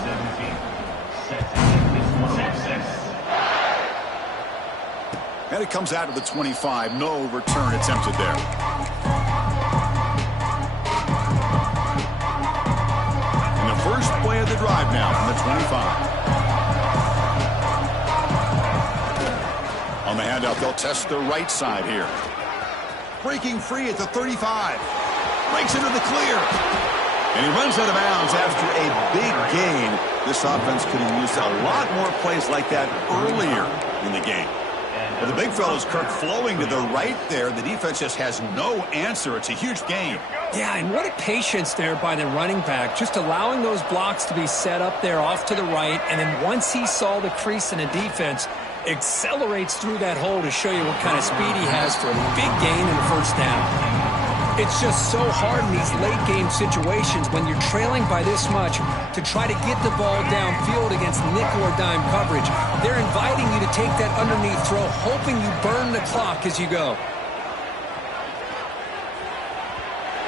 17, And it comes out to the 25. No return attempted there. First play of the drive now from the 25. On the handout, they'll test the right side here. Breaking free at the 35. Breaks into the clear. And he runs out of bounds after a big gain. This offense could have used a lot more plays like that earlier in the game. Well, the big fella's Kirk flowing to the right there. The defense just has no answer. It's a huge gain. Yeah, and what a patience there by the running back, just allowing those blocks to be set up there off to the right, and then once he saw the crease in the defense, accelerates through that hole to show you what kind of speed he has for a big gain in the first down. It's just so hard in these late-game situations when you're trailing by this much to try to get the ball downfield against nickel or dime coverage. They're inviting you to take that underneath throw, hoping you burn the clock as you go.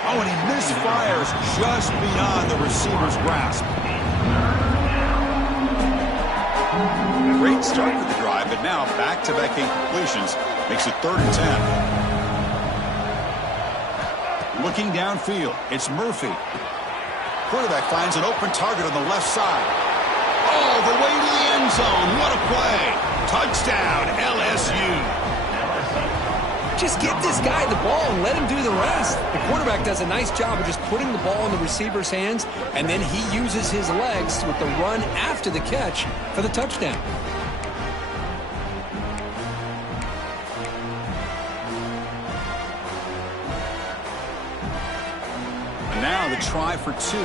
Oh, and he misfires just beyond the receiver's grasp. Great start to the drive, but now back-to-back incompletions makes it 3rd and 10. Looking downfield, it's Murphy. Quarterback finds an open target on the left side. Oh, the way to the end zone. What a play. Touchdown, LSU. Just get this guy the ball and let him do the rest. The quarterback does a nice job of just putting the ball in the receiver's hands, and then he uses his legs with the run after the catch for the touchdown. And now the try for 2.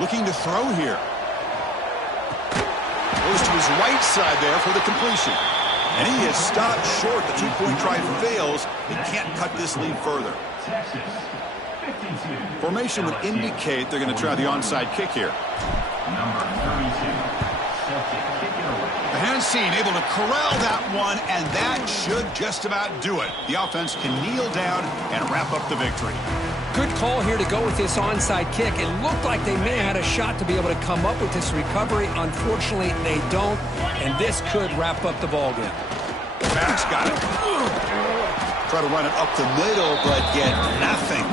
Looking to throw here. Goes to his right side there for the completion. And he is stopped short. The 2-point try fails. They can't cut this lead further. Formation would indicate they're going to try the onside kick here. Number 32. The Hansine able to corral that one, and that should just about do it. The offense can kneel down and wrap up the victory. Good call here to go with this onside kick. It looked like they may have had a shot to be able to come up with this recovery. Unfortunately, they don't, and this could wrap up the ballgame. Max got it. Try to run it up the middle, but get nothing.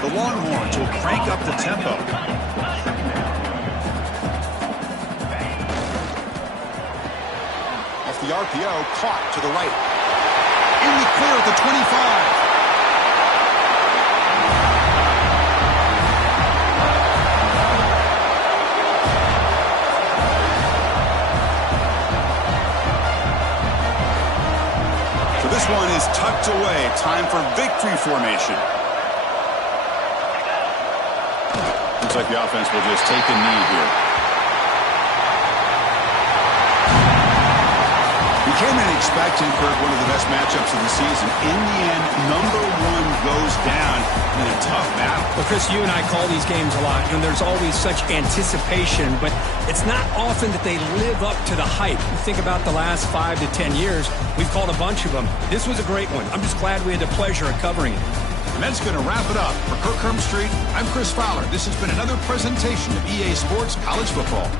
The Longhorns will crank up the tempo. Off the RPO, caught to the right. In the clear at the 25. This one is tucked away. Time for victory formation. Looks like the offense will just take a knee here. We came in expecting, Kirk, one of the best matchups of the season. In the end, number one goes down in a tough battle. Well, Chris, you and I call these games a lot, and there's always such anticipation, but it's not often that they live up to the hype. You think about the last 5 to 10 years, we've called a bunch of them. This was a great one. I'm just glad we had the pleasure of covering it. And that's going to wrap it up. For Kirk Herbstreit, I'm Chris Fowler. This has been another presentation of EA Sports College Football.